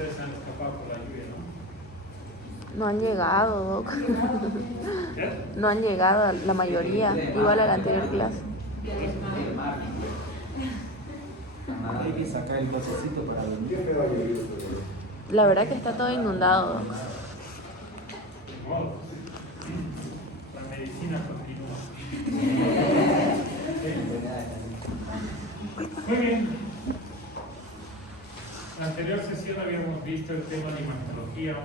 ustedes se han escapado por la lluvia, ¿no? No han llegado, Doc. ¿Qué? No han llegado la mayoría, igual a la anterior clase. Hay que sacar el vasecito para dormir. La verdad que está todo inundado, Doc. Oh, la medicina continúa. Muy bien. En la anterior sesión habíamos visto el tema de imagenología,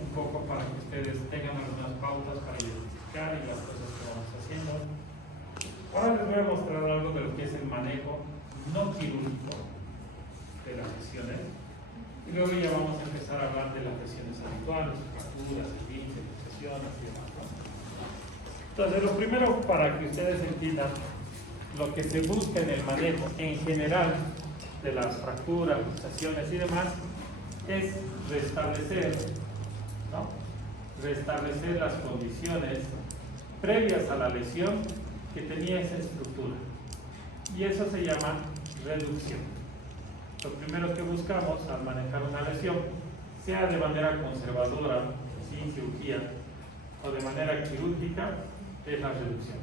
un poco para que ustedes tengan algunas pautas para identificar y las cosas que vamos haciendo. Ahora les voy a mostrar algo de lo que es el manejo no quirúrgico de las lesiones. Y luego ya vamos a empezar a hablar de las lesiones habituales, fracturas, esguinces, luxaciones y demás, ¿no? Entonces, lo primero para que ustedes entiendan lo que se busca en el manejo en general de las fracturas, luxaciones y demás es restablecer, ¿no? Restablecer las condiciones previas a la lesión que tenía esa estructura. Y eso se llama reducción. Lo primero que buscamos al manejar una lesión, sea de manera conservadora, sin cirugía, o de manera quirúrgica, es la reducción.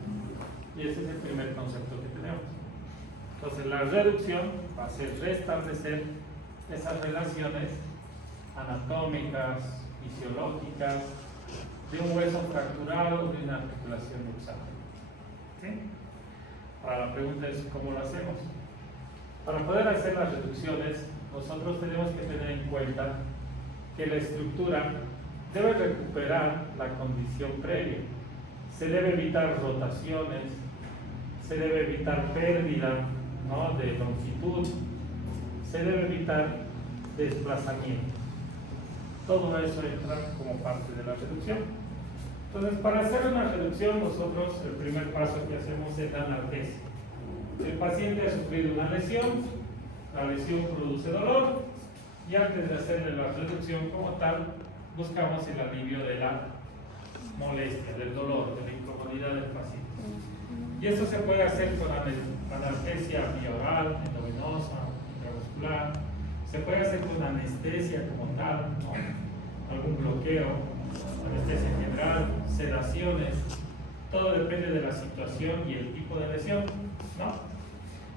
Y ese es el primer concepto que tenemos. Entonces, la reducción va a ser restablecer esas relaciones anatómicas, fisiológicas, de un hueso fracturado o de una articulación luxada. ¿Sí? Ahora la pregunta es, ¿cómo lo hacemos? Para poder hacer las reducciones, nosotros tenemos que tener en cuenta que la estructura debe recuperar la condición previa. Se debe evitar rotaciones, se debe evitar pérdida, ¿no?, de longitud, se debe evitar desplazamiento. Todo eso entra como parte de la reducción. Entonces, para hacer una reducción, nosotros el primer paso que hacemos es la analgesia. El paciente ha sufrido una lesión, la lesión produce dolor, y antes de hacerle la reducción como tal, buscamos el alivio de la molestia, del dolor, de la incomodidad del paciente. Y eso se puede hacer con analgesia vía oral, endovenosa, intramuscular, se puede hacer con anestesia como tal, ¿no?, algún bloqueo, anestesia general, sedaciones, todo depende de la situación y el tipo de lesión, ¿no?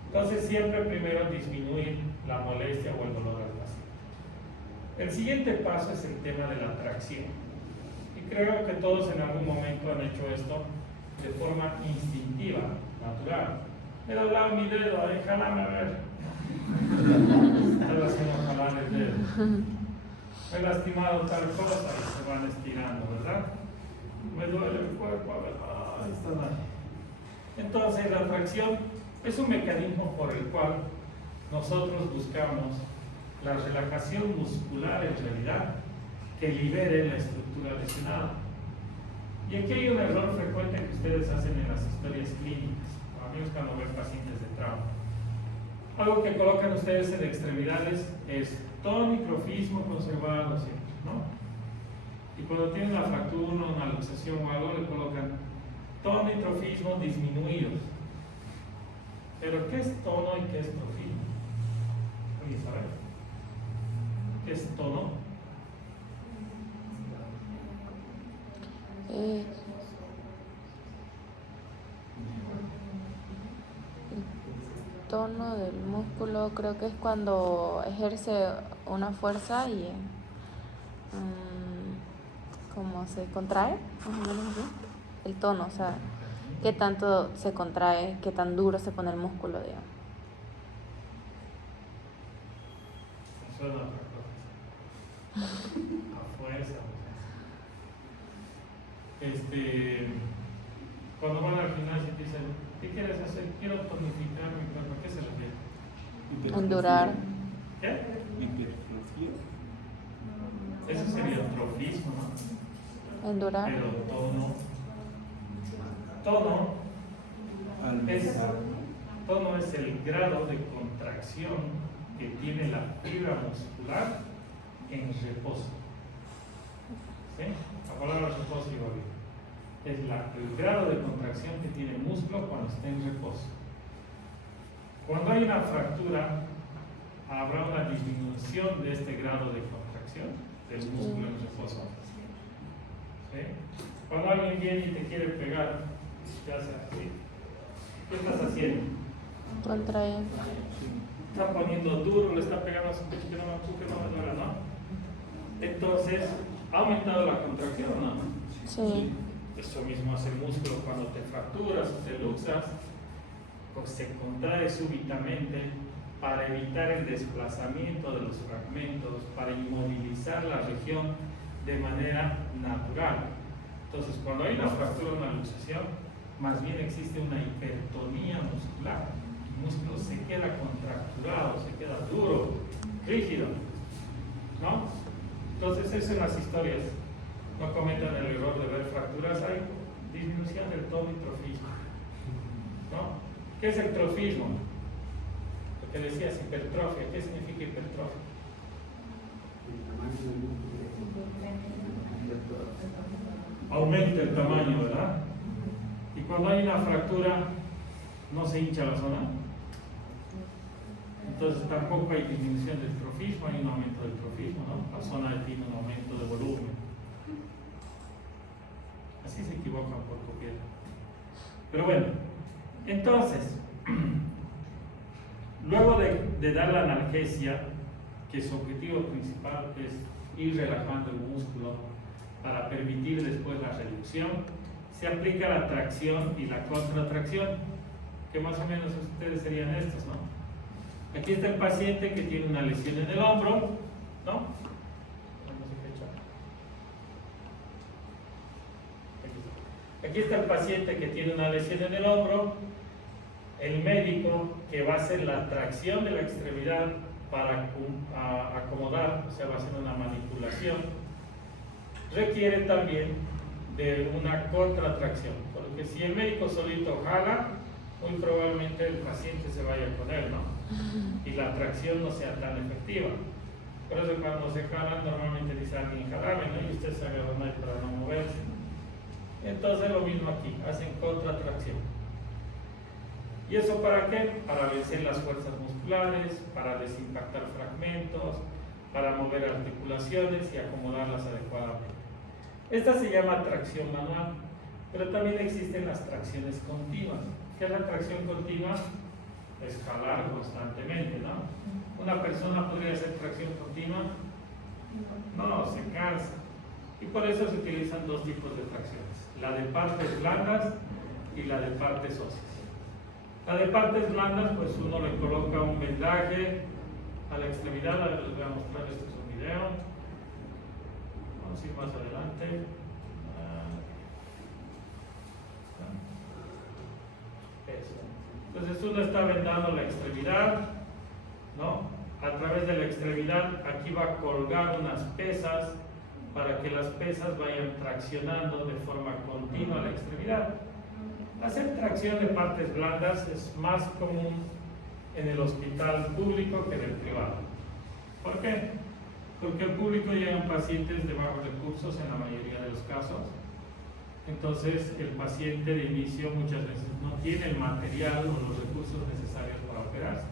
Entonces siempre primero disminuir la molestia o el dolor al paciente. El siguiente paso es el tema de la tracción. Y creo que todos en algún momento han hecho esto de forma instintiva, natural. He doblado mi dedo, jálame a ver. Están haciendo jalar el dedo. Me he lastimado tal cosa y se van estirando, ¿verdad? Me duele el cuerpo, a ver, ahí está ahí. Entonces la tracción es un mecanismo por el cual nosotros buscamos la relajación muscular en realidad que libere la estructura lesionada. Y aquí hay un error frecuente que ustedes hacen en las historias clínicas, al menos cuando ven pacientes de trauma. Algo que colocan ustedes en extremidades es tonicrofismo conservado siempre, ¿no? Y cuando tienen la fractura, una luxación o algo, le colocan tonitrofismo disminuidos. Pero ¿qué es tono y qué es trofismo? ¿Alguien sabe? ¿Qué es tono? El tono del músculo creo que es cuando ejerce una fuerza y como se contrae, más o menos así. El tono, o sea, qué tanto se contrae, qué tan duro se pone el músculo, digamos. Suena otra cosa. A fuerza. Cuando van al gimnasio y te dicen, ¿qué quieres hacer? Quiero tonificar mi cuerpo. ¿A qué se refiere? Endurar. ¿Qué? Hipertrofia. Eso sería trofismo, ¿no? Endurar. Pero tono es el grado de contracción que tiene la fibra muscular en reposo. ¿Sí? La palabra reposo igual es el grado de contracción que tiene el músculo cuando está en reposo. Cuando hay una fractura, habrá una disminución de este grado de contracción del músculo en reposo. ¿Sí? Cuando alguien viene y te quiere pegar, ¿qué hace así? ¿Qué estás haciendo? Contrae. Está poniendo duro, le está pegando a su pecho que no me duele, ¿no? Entonces, ¿ha aumentado la contracción o no? Sí. Eso mismo hace el músculo cuando te fracturas o te luxas, pues se contrae súbitamente para evitar el desplazamiento de los fragmentos, para inmovilizar la región de manera natural. Entonces, cuando hay una fractura o una luxación, más bien existe una hipertonía muscular. El músculo se queda contracturado, se queda duro, rígido, ¿no? Entonces, eso en las historias no cometan el error de ver fracturas, hay disminución del tono y trofismo, ¿no? ¿Qué es el trofismo? Lo que decías, hipertrofia. ¿Qué significa hipertrofia? Aumenta el tamaño, ¿verdad? Y cuando hay una fractura, no se hincha la zona. Entonces tampoco hay disminución del trofismo, hay un aumento del trofismo, ¿no? La zona tiene un aumento de volumen. Así se equivocan por copiar. Pero bueno, entonces, luego de dar la analgesia, que su objetivo principal es ir relajando el músculo para permitir después la reducción, se aplica la tracción y la contratracción, que más o menos ustedes serían estos, ¿no? Aquí está el paciente que tiene una lesión en el hombro, ¿no? Aquí está el paciente que tiene una lesión en el hombro, el médico que va a hacer la tracción de la extremidad para acomodar, o sea, va a hacer una manipulación, requiere también de una contratracción, porque si el médico solito jala, muy probablemente el paciente se vaya con él, ¿no? Y la tracción no sea tan efectiva. Por eso cuando se jala, normalmente dice alguien jalame, ¿no? Y usted se agarra ahí para no moverse. Entonces lo mismo aquí, hacen contratracción. ¿Y eso para qué? Para vencer las fuerzas musculares, para desimpactar fragmentos, para mover articulaciones y acomodarlas adecuadamente. Esta se llama tracción manual, pero también existen las tracciones continuas. ¿Qué es la tracción continua? Es jalar constantemente, ¿no? ¿Una persona podría hacer tracción continua? No, se cansa. Y por eso se utilizan dos tipos de tracciones, la de partes blandas y la de partes óseas. La de partes blandas, pues uno le coloca un vendaje a la extremidad. Les voy a mostrar, este es un video. Vamos a ir más adelante. Eso. Entonces uno está vendando la extremidad, ¿no? A través de la extremidad aquí va a colgar unas pesas para que las pesas vayan traccionando de forma continua la extremidad. Hacer tracción de partes blandas es más común en el hospital público que en el privado. ¿Por qué? Porque al público llegan pacientes de bajos recursos en la mayoría de los casos. Entonces el paciente de inicio muchas veces no tiene el material o los recursos necesarios para operarse.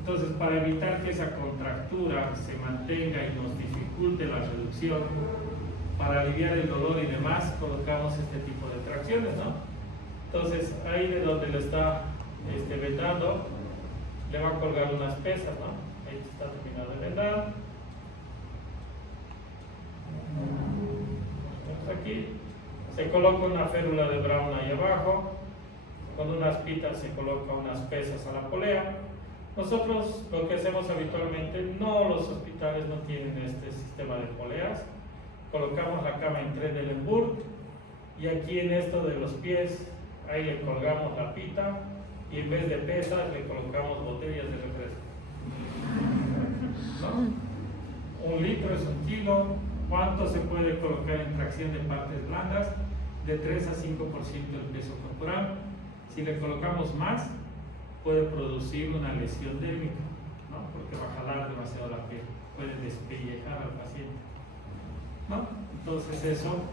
Entonces, para evitar que esa contractura se mantenga y nos dificulte la reducción, para aliviar el dolor y demás, colocamos este tipo de tracciones, ¿no? Entonces, ahí de donde le está vendando, le va a colgar unas pesas, ¿no? Ahí está terminado de vendar. Aquí se coloca una férula de Brown ahí abajo, con unas pitas se coloca unas pesas a la polea. Nosotros lo que hacemos habitualmente, no, los hospitales no tienen este sistema de poleas, colocamos la cama en tren de Lembourg y aquí en esto de los pies, ahí le colgamos la pita y en vez de pesas le colocamos botellas de refresco, ¿no? 1 litro es 1 kilo. ¿Cuánto se puede colocar en tracción de partes blandas? De 3 a 5% del peso corporal. Si le colocamos más, puede producir una lesión dérmica, ¿no? Porque va a jalar demasiado la piel, puede despellejar al paciente, ¿no? Entonces eso,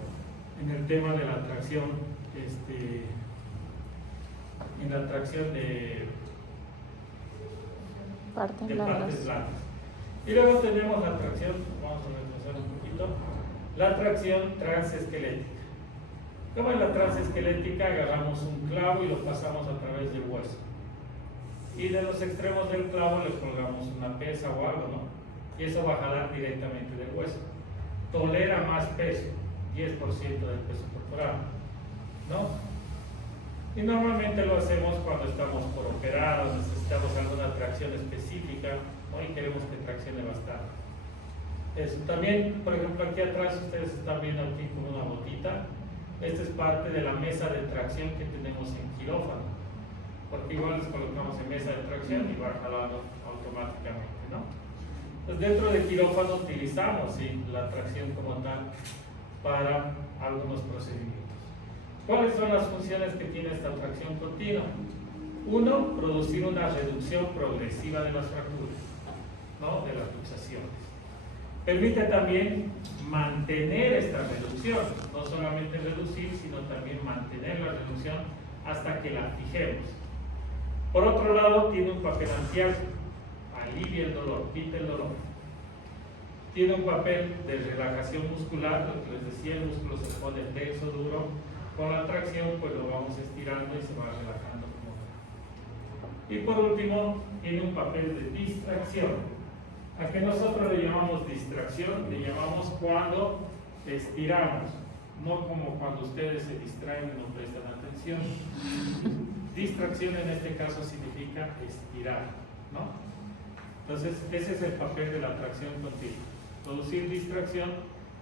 en el tema de la tracción, en la tracción Partes de blandas. partes blandas. Y luego tenemos la tracción, vamos a retroceder un poquito, la tracción transesquelética. ¿Cómo es la transesquelética? Agarramos un clavo y lo pasamos a través del hueso. Y de los extremos del clavo le colgamos una pesa o algo, ¿no? Y eso va a jalar directamente del hueso. Tolera más peso, 10% del peso corporal, ¿no? Y normalmente lo hacemos cuando estamos por operar o necesitamos alguna tracción específica, ¿no? Y queremos que traccione bastante. Eso. También, por ejemplo, aquí atrás ustedes están viendo aquí como una botita. Esta es parte de la mesa de tracción que tenemos en quirófano, porque igual les colocamos en mesa de tracción y va jalando automáticamente, ¿no? Entonces dentro de quirófano utilizamos ¿sí? la tracción como tal para algunos procedimientos. ¿Cuáles son las funciones que tiene esta tracción continua? Uno, producir una reducción progresiva de las fracturas, ¿no? De las luxaciones. Permite también mantener esta reducción, no solamente reducir, sino también mantener la reducción hasta que la fijemos. Por otro lado, tiene un papel antiálgico, alivia el dolor, quita el dolor. Tiene un papel de relajación muscular, lo que les decía, el músculo se pone tenso, duro. Con la tracción, pues lo vamos estirando y se va relajando como tal. Y por último, tiene un papel de distracción. A que nosotros le llamamos distracción, le llamamos cuando estiramos, no como cuando ustedes se distraen y no prestan atención. Distracción en este caso significa estirar, ¿no? Entonces, ese es el papel de la tracción continua. Producir distracción,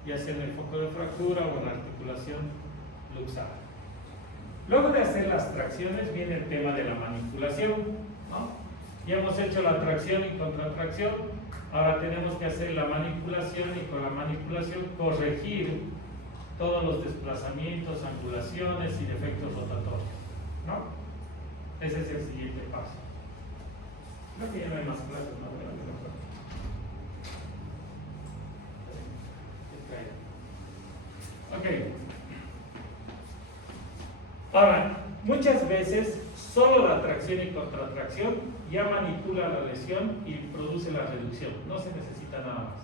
ya sea en el foco de fractura o en la articulación luxal. Luego de hacer las tracciones viene el tema de la manipulación, ¿no? Ya hemos hecho la tracción y contratracción, ahora tenemos que hacer la manipulación y con la manipulación corregir todos los desplazamientos, angulaciones y defectos rotatorios, ¿no? Ese es el siguiente paso. Creo que ya no hay más clases, ¿no? Ok. Ahora, muchas veces solo la tracción y contratracción ya manipula la lesión y produce la reducción, no se necesita nada más.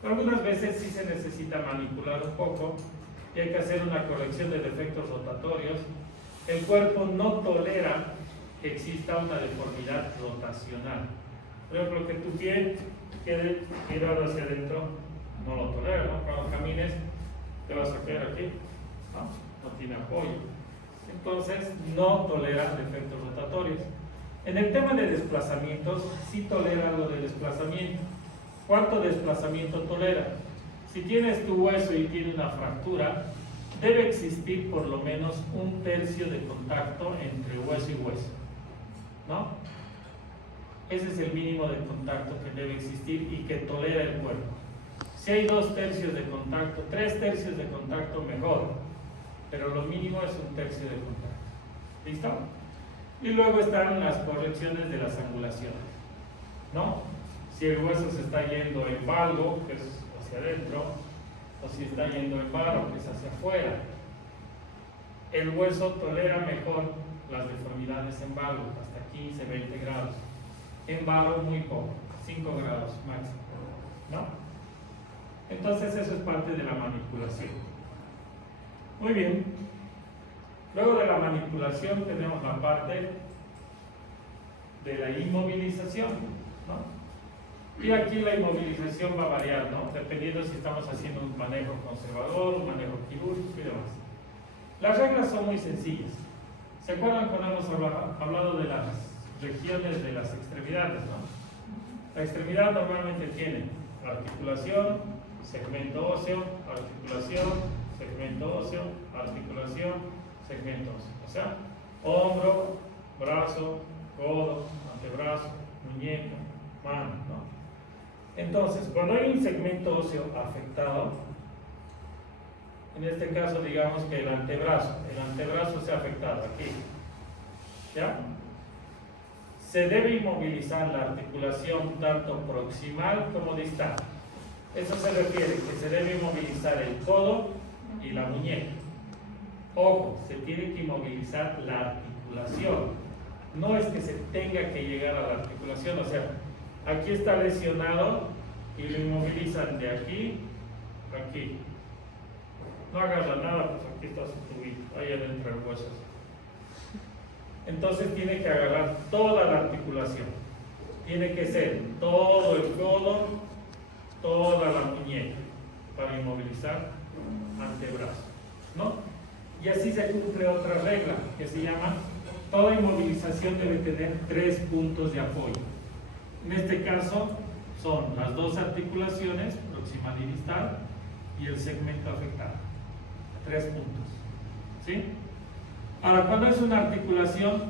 Pero algunas veces sí se necesita manipular un poco y hay que hacer una corrección de defectos rotatorios. El cuerpo no tolera que exista una deformidad rotacional. Por ejemplo, que tu pie quede girado hacia adentro, no lo tolera, ¿no? Cuando camines te vas a quedar aquí, ¿no? No tiene apoyo. Entonces, no tolera defectos rotatorios. En el tema de desplazamientos, sí tolera algo de desplazamiento. ¿Cuánto desplazamiento tolera? Si tienes tu hueso y tiene una fractura, debe existir por lo menos 1/3 de contacto entre hueso y hueso, ¿no? Ese es el mínimo de contacto que debe existir y que tolera el cuerpo. Si hay 2/3 de contacto, 3/3 de contacto, mejor, pero lo mínimo es 1/3 de contacto. ¿Listo? Y luego están las correcciones de las angulaciones, ¿no? Si el hueso se está yendo en valgo, que es hacia adentro, o si está yendo en varo, que es hacia afuera. El hueso tolera mejor las deformidades en valgo, hasta 15, 20 grados. En varo muy poco, 5 grados máximo, ¿no? Entonces eso es parte de la manipulación. Muy bien. Luego de la manipulación tenemos la parte de la inmovilización, ¿no? Y aquí la inmovilización va a variar, ¿no? Dependiendo si estamos haciendo un manejo conservador, un manejo quirúrgico y demás. Las reglas son muy sencillas. ¿Se acuerdan cuando hemos hablado de las regiones de las extremidades, no? La extremidad normalmente tiene articulación, segmento óseo, articulación, segmento óseo, articulación, segmento óseo. O sea, hombro, brazo, codo, antebrazo, muñeca, mano, ¿no? Entonces, cuando hay un segmento óseo afectado, en este caso digamos que el antebrazo se ha afectado aquí, ¿ya? Se debe inmovilizar la articulación tanto proximal como distal. Eso se refiere que se debe inmovilizar el codo y la muñeca. Ojo, se tiene que inmovilizar la articulación, No es que se tenga que llegar a la articulación, o sea, aquí está lesionado y lo inmovilizan de aquí a aquí. No agarra nada, pues aquí está su tubito, ahí adentro del hueso. Entonces tiene que agarrar toda la articulación. Tiene que ser todo el codo, toda la muñeca, para inmovilizar antebrazo, ¿no? Y así se cumple otra regla que se llama: toda inmovilización debe tener 3 puntos de apoyo. En este caso son las 2 articulaciones, proximal y distal, y el segmento afectado. 3 puntos, ¿sí? Ahora, cuando es una articulación,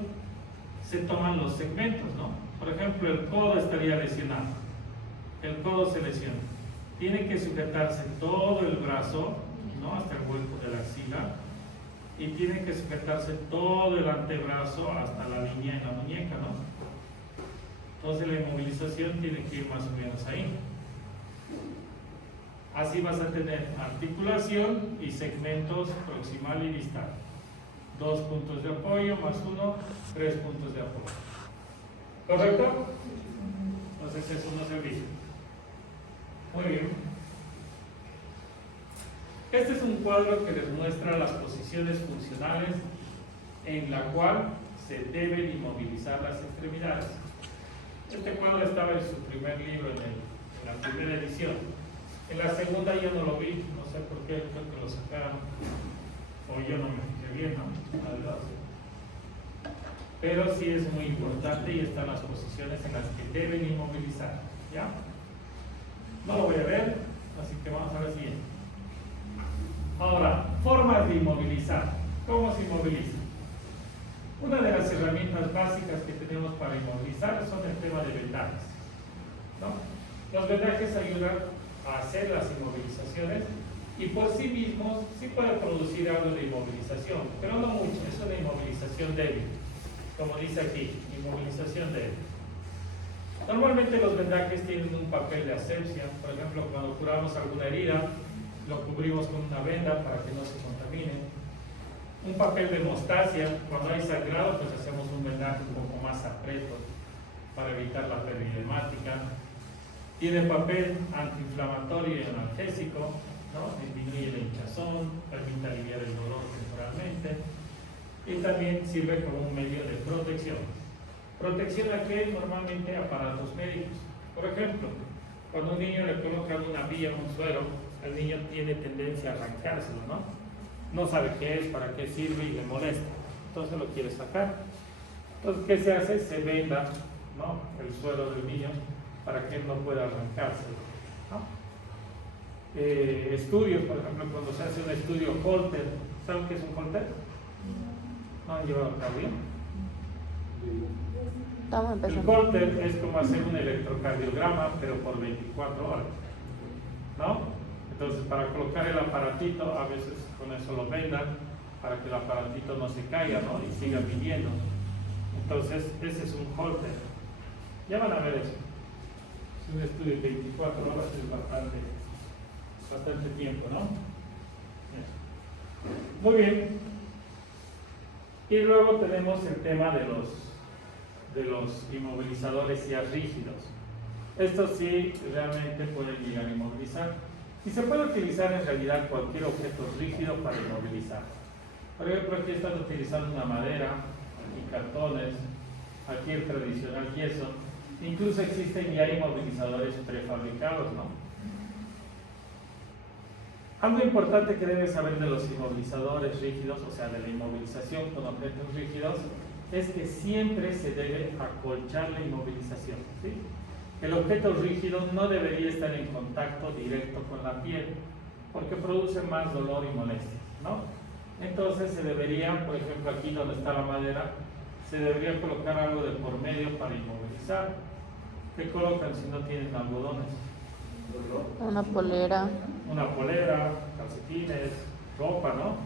se toman los segmentos, ¿no? Por ejemplo, el codo estaría lesionado. El codo se lesiona. Tiene que sujetarse todo el brazo, ¿no? Hasta el hueco de la axila. Y tiene que sujetarse todo el antebrazo hasta la línea en la muñeca, ¿no? Entonces la inmovilización tiene que ir más o menos ahí. Así vas a tener articulación y segmentos proximal y distal. 2 puntos de apoyo más 1, 3 puntos de apoyo. ¿Correcto? Entonces es uno servicio. Muy bien. Este es un cuadro que les muestra las posiciones funcionales en la cual se deben inmovilizar las extremidades. Este cuadro estaba en su primer libro, en la primera edición. En la segunda yo no lo vi, no sé por qué, creo que lo sacaron, o yo no me fijé bien, ¿no? Pero sí es muy importante y están las posiciones en las que deben inmovilizar, ¿ya? No lo voy a ver, así que vamos a ver siguiente. Ahora, formas de inmovilizar. ¿Cómo se inmoviliza? Una de las herramientas básicas que tenemos para inmovilizar son el tema de vendajes, ¿no? Los vendajes ayudan a hacer las inmovilizaciones y por sí mismos sí pueden producir algo de inmovilización, pero no mucho, es una inmovilización débil, como dice aquí, inmovilización débil. Normalmente los vendajes tienen un papel de asepsia. Por ejemplo, cuando curamos alguna herida, lo cubrimos con una venda para que no se contamine. Un papel de hemostasia, cuando hay sangrado, pues hacemos un vendaje un poco más apreto para evitar la pérdida hemática. Tiene papel antiinflamatorio y analgésico, ¿no? Disminuye la hinchazón, permite aliviar el dolor temporalmente y también sirve como un medio de protección. ¿Protección a qué? Normalmente aparatos médicos. Por ejemplo, cuando a un niño le colocan una vía, un suero, el niño tiene tendencia a arrancárselo, ¿no? No sabe qué es, para qué sirve y le molesta. Entonces lo quiere sacar. Entonces, ¿qué se hace? Se venda, ¿no?, el suero del niño para que él no pueda arrancárselo, ¿no? Estudios, por ejemplo, cuando se hace un estudio Holter, ¿saben qué es un Holter? ¿No han llevado a cabo bien? El Holter es como hacer un electrocardiograma, pero por 24 horas, ¿no? Entonces, para colocar el aparatito, a veces con eso lo vendan, para que el aparatito no se caiga, ¿no?, y siga viviendo. Entonces, ese es un Holter. Ya van a ver eso. Es un estudio de 24 horas, es bastante tiempo, ¿no? Muy bien. Y luego tenemos el tema de los inmovilizadores ya rígidos. Estos sí realmente pueden llegar a inmovilizar. Y se puede utilizar en realidad cualquier objeto rígido para inmovilizar. Por ejemplo, aquí están utilizando una madera, aquí cartones, aquí el tradicional yeso. Incluso existen ya inmovilizadores prefabricados, ¿no? Algo importante que debes saber de los inmovilizadores rígidos, o sea, de la inmovilización con objetos rígidos, es que siempre se debe acolchar la inmovilización, ¿sí? El objeto rígido no debería estar en contacto directo con la piel, porque produce más dolor y molestia, ¿no? Entonces se debería, por ejemplo, aquí donde está la madera, se debería colocar algo de por medio para inmovilizar. ¿Qué colocan si no tienen algodones? Una polera. Una polera, calcetines, ropa, ¿no?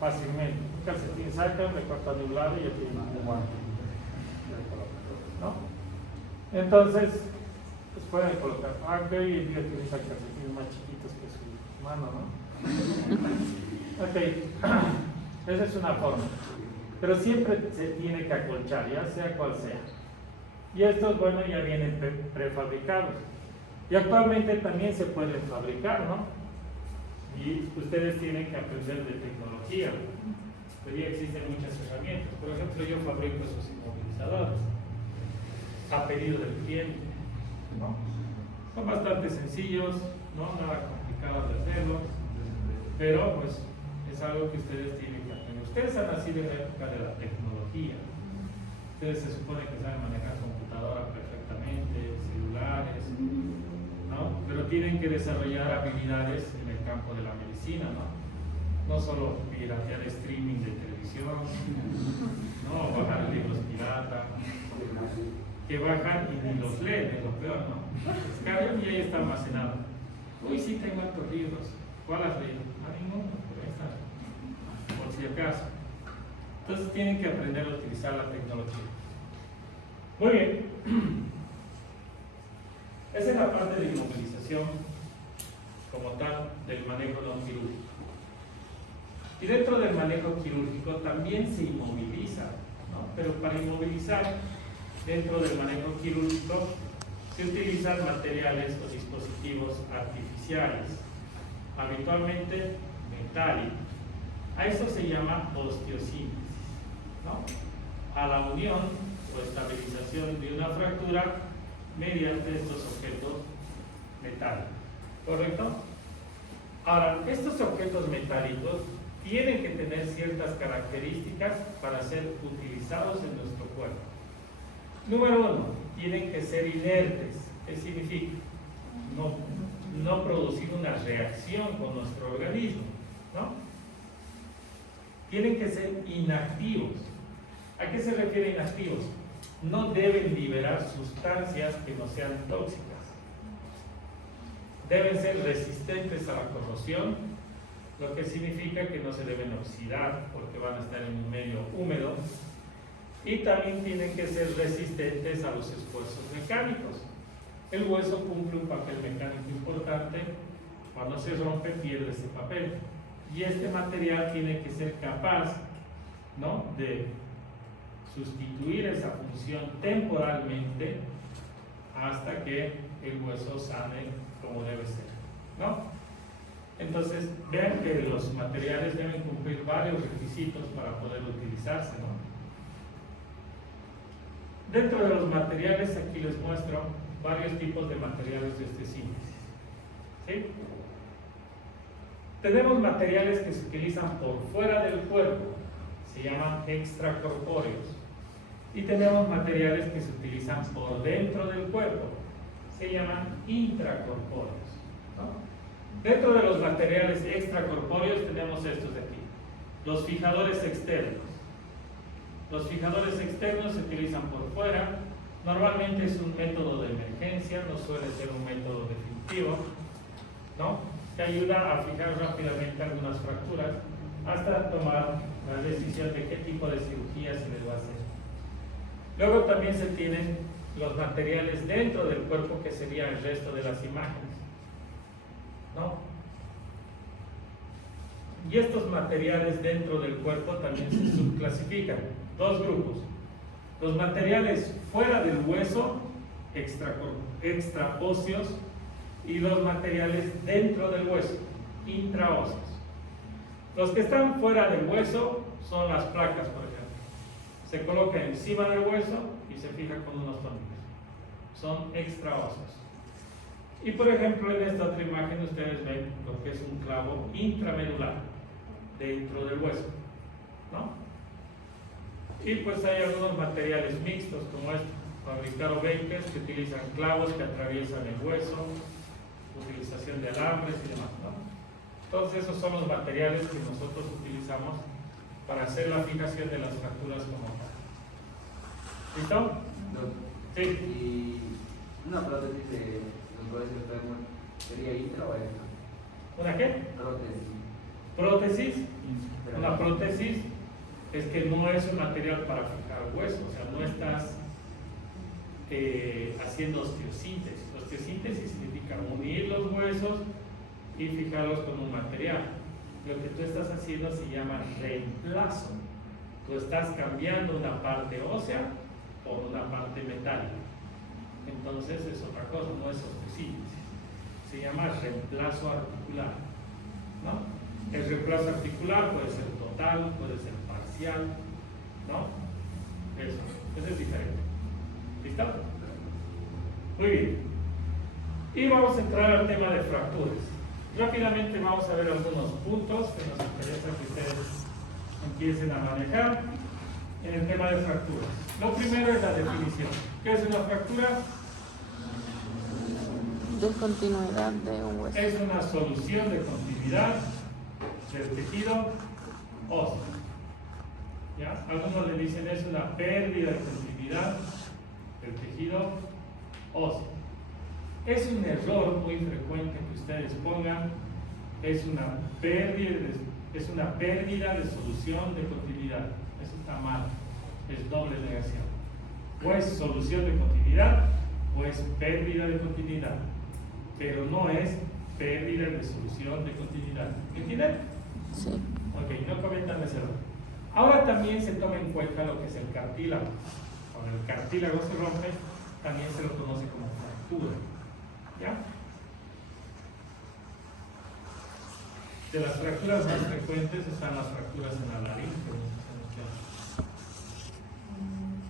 Fácilmente. Un calcetín sacan, le cortan de un lado y ya tienen un guante, ¿no? Entonces, pues pueden colocar. Que hoy en día tienen calcetines más chiquitos que su mano, ¿no? Ok, esa es una forma. pero siempre se tiene que acolchar, ya sea cual sea. Y estos, bueno, ya vienen prefabricados. Y actualmente también se pueden fabricar, ¿no? Y ustedes tienen que aprender de tecnología. Hoy día existen muchas herramientas. Por ejemplo, yo fabrico esos inmovilizadores a pedido del cliente, ¿no? Son bastante sencillos, no nada complicado de hacerlo, pero pues es algo que ustedes tienen que aprender. Ustedes han nacido en la época de la tecnología. Ustedes se supone que saben manejar computadora perfectamente, celulares, ¿no? Pero tienen que desarrollar habilidades en el campo de la medicina, ¿no? No solo piratear streaming de televisión, no bajar libros pirata, que bajan y ni los leen, es lo peor, ¿no? Descargan y ahí está almacenado. Uy, sí tengo estos libros. ¿Cuál has leído? A ninguno, pero ahí está, por si acaso. Entonces tienen que aprender a utilizar la tecnología. Muy bien. Esa es la parte de inmovilización como tal del manejo no quirúrgico. Y dentro del manejo quirúrgico también se inmoviliza, ¿no? Pero para inmovilizar dentro del manejo quirúrgico se utilizan materiales o dispositivos artificiales, habitualmente metálicos. A eso se llama osteosíntesis, ¿no? A la unión o estabilización de una fractura mediante estos objetos metálicos, ¿correcto? Ahora, estos objetos metálicos tienen que tener ciertas características para ser utilizados en nuestro cuerpo. Número 1, tienen que ser inertes. ¿Qué significa? No producir una reacción con nuestro organismo, ¿no? Tienen que ser inactivos. ¿A qué se refiere inactivos? No deben liberar sustancias que no sean tóxicas. Deben ser resistentes a la corrosión, lo que significa que no se deben oxidar porque van a estar en un medio húmedo. Y también tienen que ser resistentes a los esfuerzos mecánicos. El hueso cumple un papel mecánico importante. Cuando se rompe, pierde ese papel. Y este material tiene que ser capaz, ¿no?, de sustituir esa función temporalmente hasta que el hueso sane como debe ser, ¿no? Entonces, vean que los materiales deben cumplir varios requisitos para poder utilizarse, ¿no? Dentro de los materiales, aquí les muestro varios tipos de materiales de osteosíntesis, ¿sí? Tenemos materiales que se utilizan por fuera del cuerpo, se llaman extracorpóreos. Y tenemos materiales que se utilizan por dentro del cuerpo, se llaman intracorpóreos, ¿no? Dentro de los materiales extracorpóreos tenemos estos de aquí, los fijadores externos. Los fijadores externos se utilizan por fuera, normalmente es un método de emergencia, no suele ser un método definitivo, ¿no? Que ayuda a fijar rápidamente algunas fracturas hasta tomar la decisión de qué tipo de cirugía se les va a hacer. Luego también se tienen los materiales dentro del cuerpo, que sería el resto de las imágenes, ¿no? Y estos materiales dentro del cuerpo también se subclasifican. Dos grupos: los materiales fuera del hueso, extraóseos, y los materiales dentro del hueso, intraóseos. Los que están fuera del hueso son las placas, por ejemplo. Se coloca encima del hueso y se fija con unos tornillos. Son extraóseos. Y por ejemplo, en esta otra imagen ustedes ven lo que es un clavo intramedular dentro del hueso, ¿no? Y pues hay algunos materiales mixtos como este, fabricado Bakers, que utilizan clavos que atraviesan el hueso, utilización de alambres y demás, ¿no? Entonces esos son los materiales que nosotros utilizamos para hacer la fijación de las fracturas como tal. ¿Listo? Sí. Y una prótesis de los huesos del fémur, ¿sería intra o extra? ¿Una qué? Prótesis. Prótesis. Una prótesis es que no es un material para fijar hueso, o sea, no estás haciendo osteosíntesis. Osteosíntesis significa unir los huesos y fijarlos con un material. Lo que tú estás haciendo se llama reemplazo. tú estás cambiando una parte ósea por una parte metálica. Entonces es otra cosa, no es osteosis. Se llama reemplazo articular, ¿no? El reemplazo articular puede ser total, puede ser parcial, ¿no? Eso es diferente. ¿Listo? Muy bien. Y vamos a entrar al tema de fracturas. Rápidamente vamos a ver algunos puntos que nos interesa que ustedes empiecen a manejar en el tema de fracturas. Lo primero es la definición. ¿Qué es una fractura? Descontinuidad de un hueso. Es una solución de continuidad del tejido óseo. ¿Ya? Algunos le dicen es una pérdida de continuidad del tejido óseo. Es un error muy frecuente que ustedes pongan, es una pérdida de solución de continuidad. Eso está mal, es doble negación. O es solución de continuidad o es pérdida de continuidad, pero no es pérdida de solución de continuidad. ¿Entienden? Sí. Ok, no cometan ese error. Ahora también se toma en cuenta lo que es el cartílago. Cuando el cartílago se rompe, también se lo conoce como fractura. ¿Ya? De las fracturas más frecuentes están las fracturas en la laringe.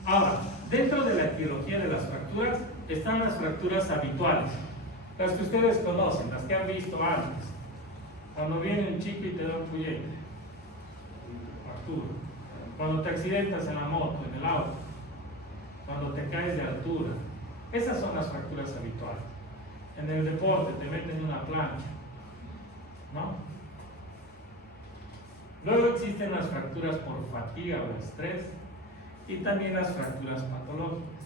Ahora, dentro de la etiología de las fracturas están las fracturas habituales, las que ustedes conocen, las que han visto antes. Cuando viene un chico y te da un puñete, fractura. Cuando te accidentas en la moto, en el auto, cuando te caes de altura, esas son las fracturas habituales. En el deporte te meten en una plancha, ¿no? Luego existen las fracturas por fatiga o estrés y también las fracturas patológicas.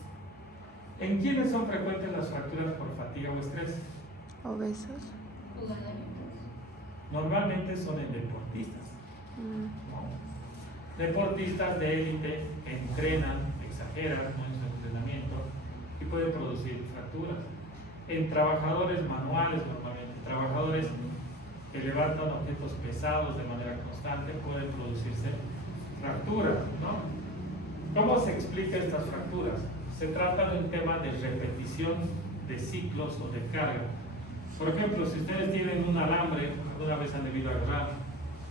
¿En quiénes son frecuentes las fracturas por fatiga o estrés? Obesos. Normalmente son en deportistas, ¿no? Deportistas de élite entrenan, exageran en su entrenamiento y pueden producir fracturas. En trabajadores manuales, normalmente, trabajadores que levantan objetos pesados de manera constante, pueden producirse fracturas, ¿no? ¿Cómo se explica estas fracturas? Se trata de un tema de repetición de ciclos o de carga. Por ejemplo, si ustedes tienen un alambre, alguna vez han debido agarrar,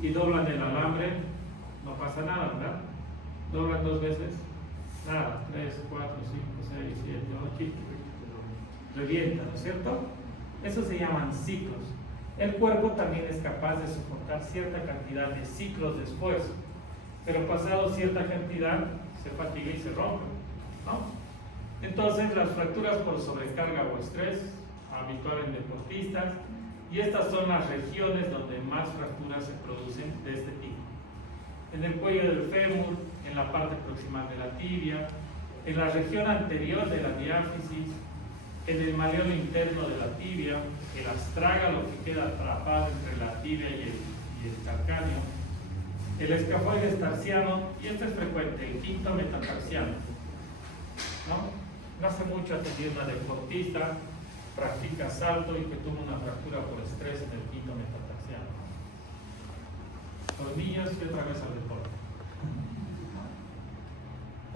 y doblan el alambre, no pasa nada, ¿verdad? Doblan 2 veces, nada, 3, 4, 5, 6, 7, 8, revienta, ¿no es cierto? Eso se llaman ciclos. El cuerpo también es capaz de soportar cierta cantidad de ciclos de esfuerzo, pero pasado cierta cantidad se fatiga y se rompe, ¿no? Entonces las fracturas por sobrecarga o estrés, habitual en deportistas, y estas son las regiones donde más fracturas se producen de este tipo. En el cuello del fémur, en la parte proximal de la tibia, en la región anterior de la diáfisis, en el maleolo interno de la tibia, el astrágalo que queda atrapado entre la tibia y el calcáneo, el escafoides tarsiano, y este es frecuente, el quinto metatarsiano, ¿no? No hace mucho atendí a una deportista, practica salto y que tuvo una fractura por estrés en el quinto metatarsiano. Tornillos y otra vez al deporte.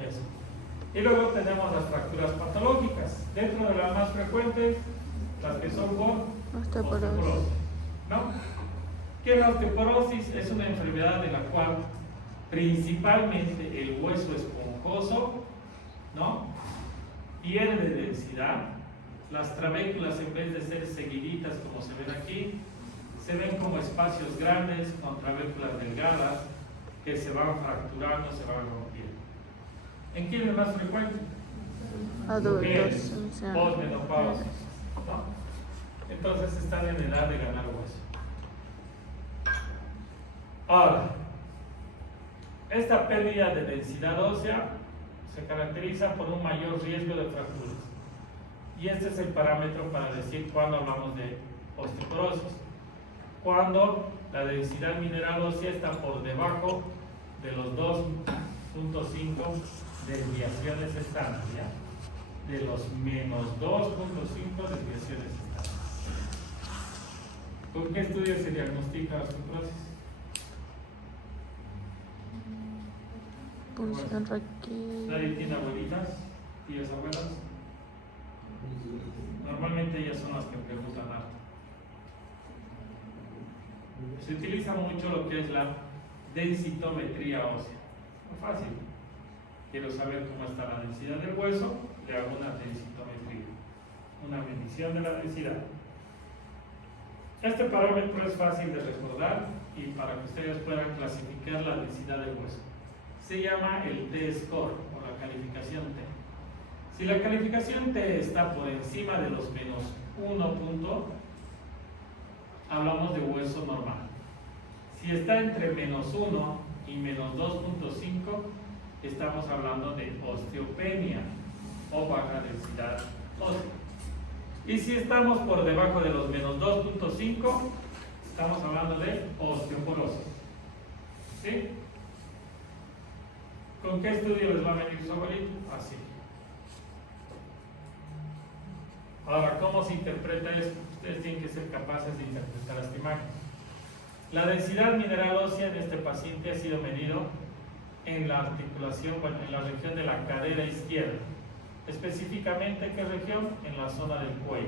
Eso. Y luego tenemos las fracturas patológicas. Dentro de las más frecuentes, las que son por osteoporosis, ¿no? Que la osteoporosis es una enfermedad de la cual principalmente el hueso esponjoso, ¿no?, pierde densidad. Las trabéculas, en vez de ser seguiditas como se ven aquí, se ven como espacios grandes con trabéculas delgadas que se van fracturando, se van rompiendo. ¿En quién es más frecuente? Adultos. Posmenopáusicos, ¿no? Entonces están en edad de ganar hueso. Ahora, esta pérdida de densidad ósea se caracteriza por un mayor riesgo de fracturas. Y este es el parámetro para decir cuándo hablamos de osteoporosis. Cuando la densidad mineral ósea está por debajo de los 2.5 desviaciones estándar, ¿ya? De los menos 2.5 desviaciones estándar. ¿Con qué estudio se diagnostica la osteoporosis? Punción raquídea. ¿Nadie tiene abuelitas? ¿Tías, abuelas? Normalmente ellas son las que preguntan harto. Se utiliza mucho lo que es la densitometría ósea. Muy fácil. Quiero saber cómo está la densidad del hueso, le hago una densitometría, una medición de la densidad. Este parámetro es fácil de recordar y para que ustedes puedan clasificar la densidad del hueso. Se llama el T-score o la calificación T. Si la calificación T está por encima de los menos 1 punto, hablamos de hueso normal. Si está entre menos 1 y menos 2.5, estamos hablando de osteopenia o baja densidad ósea. Y si estamos por debajo de los menos 2.5, estamos hablando de osteoporosis. ¿Sí? ¿Con qué estudio les va a medir su abuelito? Así. Ahora, ¿cómo se interpreta esto? Ustedes tienen que ser capaces de interpretar esta imagen. La densidad mineral ósea en este paciente ha sido medido en la articulación, bueno, en la región de la cadera izquierda. Específicamente, ¿qué región? En la zona del cuello.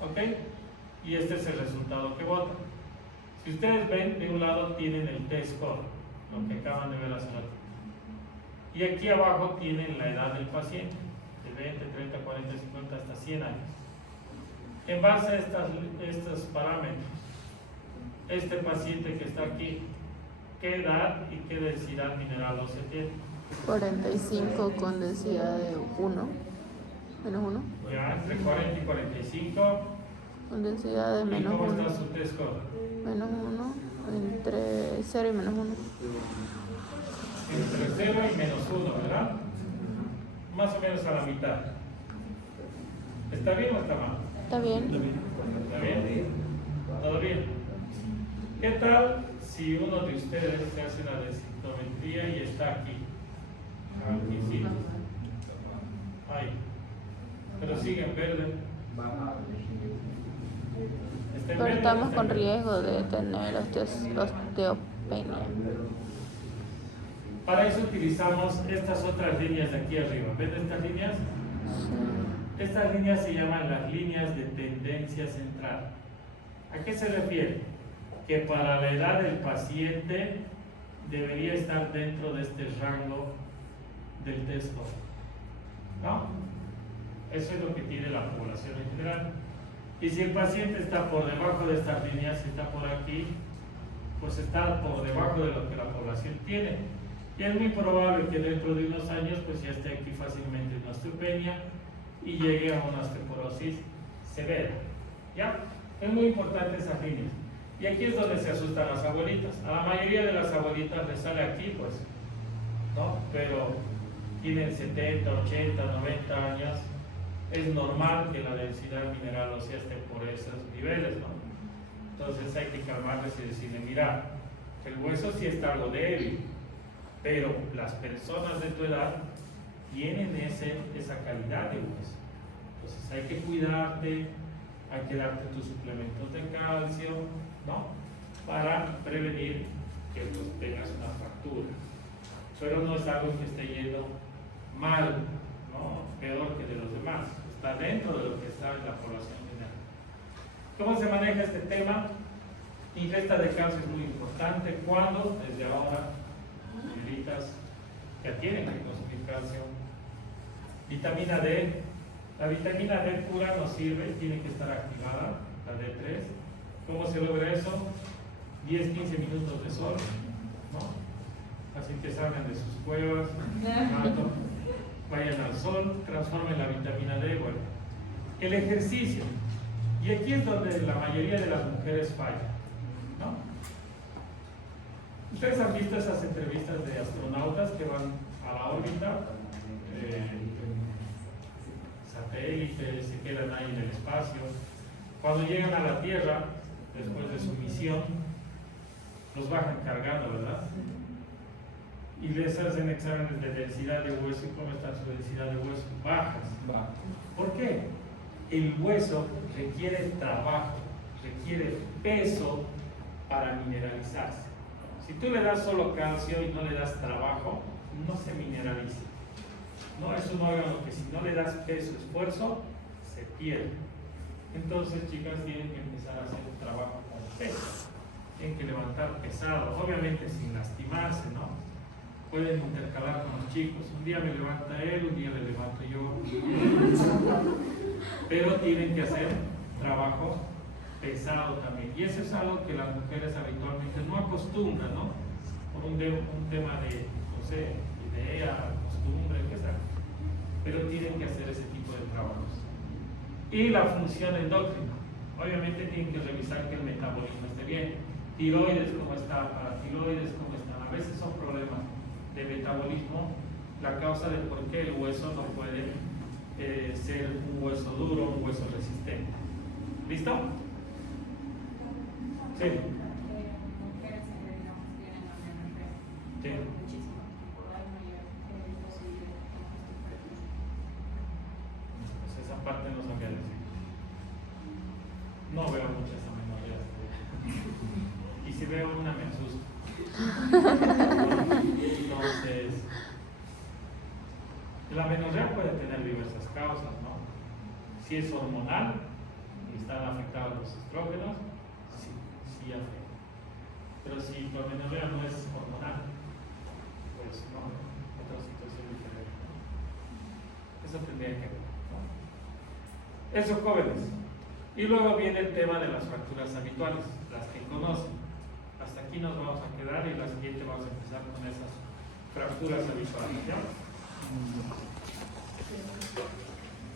¿Ok? Y este es el resultado que bota. Si ustedes ven, de un lado tienen el T-score, lo que acaban de ver hace rato. Y aquí abajo tienen la edad del paciente, de 20, 30, 40, 50, hasta 100 años. En base a estos parámetros, este paciente que está aquí, ¿qué edad y qué densidad mineral ósea tiene? 45 con densidad de 1, menos 1. Ya, entre 40 y 45. Con densidad de ¿Y menos cómo 1. está su T-score? Menos 1, entre 0 y menos 1. Entre 0 y menos 1, ¿verdad? Más o menos a la mitad. ¿Está bien o está mal? ¿Está bien? ¿Está bien? ¿Todo bien? ¿Qué tal si uno de ustedes se hace una densitometría y está aquí? Aquí sí. Ahí. Pero sigue en verde. Está en Pero verde, estamos está con en verde. riesgo de tener osteopenia. Para eso utilizamos estas otras líneas de aquí arriba. ¿Ven estas líneas? Sí. Estas líneas se llaman las líneas de tendencia central. ¿A qué se refiere? Que para la edad del paciente debería estar dentro de este rango del T-score. ¿No? Eso es lo que tiene la población en general. Y si el paciente está por debajo de estas líneas, si está por aquí, pues está por debajo de lo que la población tiene. Y es muy probable que dentro de unos años pues ya esté aquí fácilmente una osteopenia y llegue a una osteoporosis severa. ¿Ya? Es muy importante esas líneas. Y aquí es donde se asustan las abuelitas. A la mayoría de las abuelitas les sale aquí, pues, ¿no? Pero tienen 70, 80, 90 años. Es normal que la densidad mineral ósea esté por esos niveles, ¿no? Entonces hay que calmarles y decirle, mira, el hueso sí está algo débil, pero las personas de tu edad tienen esa calidad de hueso. Entonces hay que cuidarte, hay que darte tus suplementos de calcio, ¿no? Para prevenir que pues, tengas una fractura. Pero no es algo que esté yendo mal, ¿no? Peor que de los demás. Está dentro de lo que está en la población general. ¿Cómo se maneja este tema? Ingesta de calcio es muy importante. ¿Cuándo? Desde ahora, señoritas, ya tienen que consumir calcio. Vitamina D. La vitamina D pura no sirve, tiene que estar activada, la D3. ¿Cómo se logra eso? 10-15 minutos de sol, ¿no? Así que salgan de sus cuevas, vayan al sol, transformen la vitamina D. Bueno, el ejercicio. Y aquí es donde la mayoría de las mujeres fallan, ¿no? Ustedes han visto esas entrevistas de astronautas que van a la órbita, satélites, se quedan ahí en el espacio. Cuando llegan a la Tierra, después de su misión, los bajan cargando, ¿verdad? Y les hacen exámenes de densidad de hueso. ¿Y cómo está su densidad de hueso? Bajas. ¿Por qué? El hueso requiere trabajo, requiere peso para mineralizarse. Si tú le das solo calcio y no le das trabajo, no se mineraliza. No es un órgano que si no le das peso, esfuerzo, se pierde. Entonces, chicas, tienen que empezar a hacer un trabajo con peso. Tienen que levantar pesado, obviamente sin lastimarse, ¿no? Pueden intercalar con los chicos. Un día me levanta él, un día le levanto yo. Pero tienen que hacer trabajo pesado también. Y eso es algo que las mujeres habitualmente no acostumbran, ¿no? Por un tema de, no sé, idea, costumbre, qué sea. Pero tienen que hacer ese tipo de trabajos. Y la función endocrina. Obviamente tienen que revisar que el metabolismo esté bien. Tiroides, cómo está, paratiroides, cómo están. A veces son problemas de metabolismo, la causa de por qué el hueso no puede ser un hueso duro, un hueso resistente. ¿Listo? Sí. Sí. Pues esa parte no sabía decir. No veo muchas amenorreas. Y si veo una me asusto. Entonces, la amenorrea puede tener diversas causas, ¿no? Si es hormonal y están afectados los estrógenos, sí afecta. Pero si tu amenorrea no es hormonal, pues no, otra situación diferente. Eso tendría que ver, ¿no? Eso, jóvenes. Y luego viene el tema de las fracturas habituales, las que conocen. Hasta aquí nos vamos a quedar y la siguiente vamos a empezar con esas fracturas habituales, ¿ya?